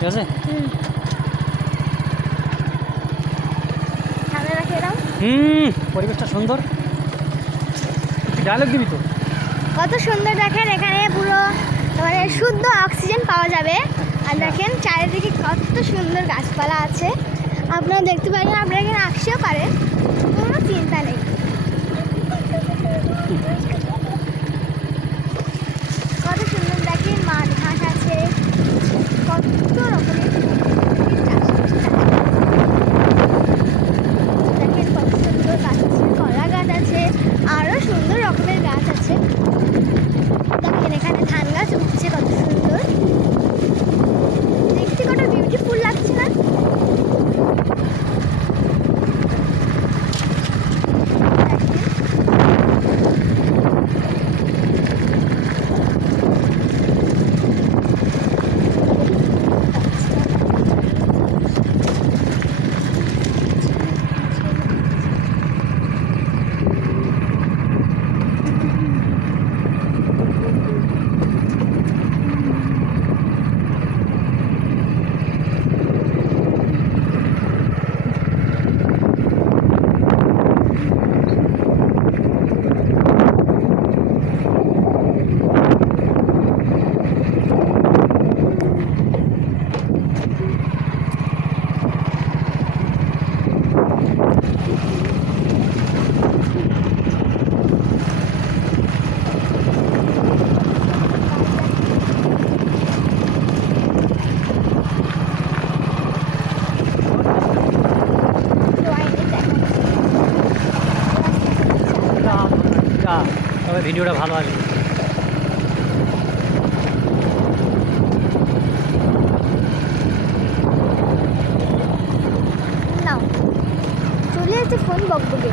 ঠিক আছে। সামনে রাখে এরাম। পরিবেশটা সুন্দর। ডায়লগ দিবি তো। কত সুন্দর দেখেন, এখানে পুরো মানে শুদ্ধ অক্সিজেন পাওয়া যাবে। আর দেখেন চারিদিকে কত সুন্দর গাছপালা আছে, আপনারা দেখতে পারেন, আপনারা এখানে আসতেও পারেন, কোনো চিন্তা নেই। কত সুন্দর দেখেন, মাঠ ঘাস আছে, কত রকমের দেখেন, কত সুন্দর গাছ আছে, কলা গাছ আছে, আরও সুন্দর রকমের গাছ আছে। দেখেন এখানে ধান গাছ উঠছে, কত সুন্দর দেখতে, কত বিউটিফুল লাগছে না? তবে ভিডিওটা ভালো আসবে। নাও চলে আসছে ফোন বকবকে।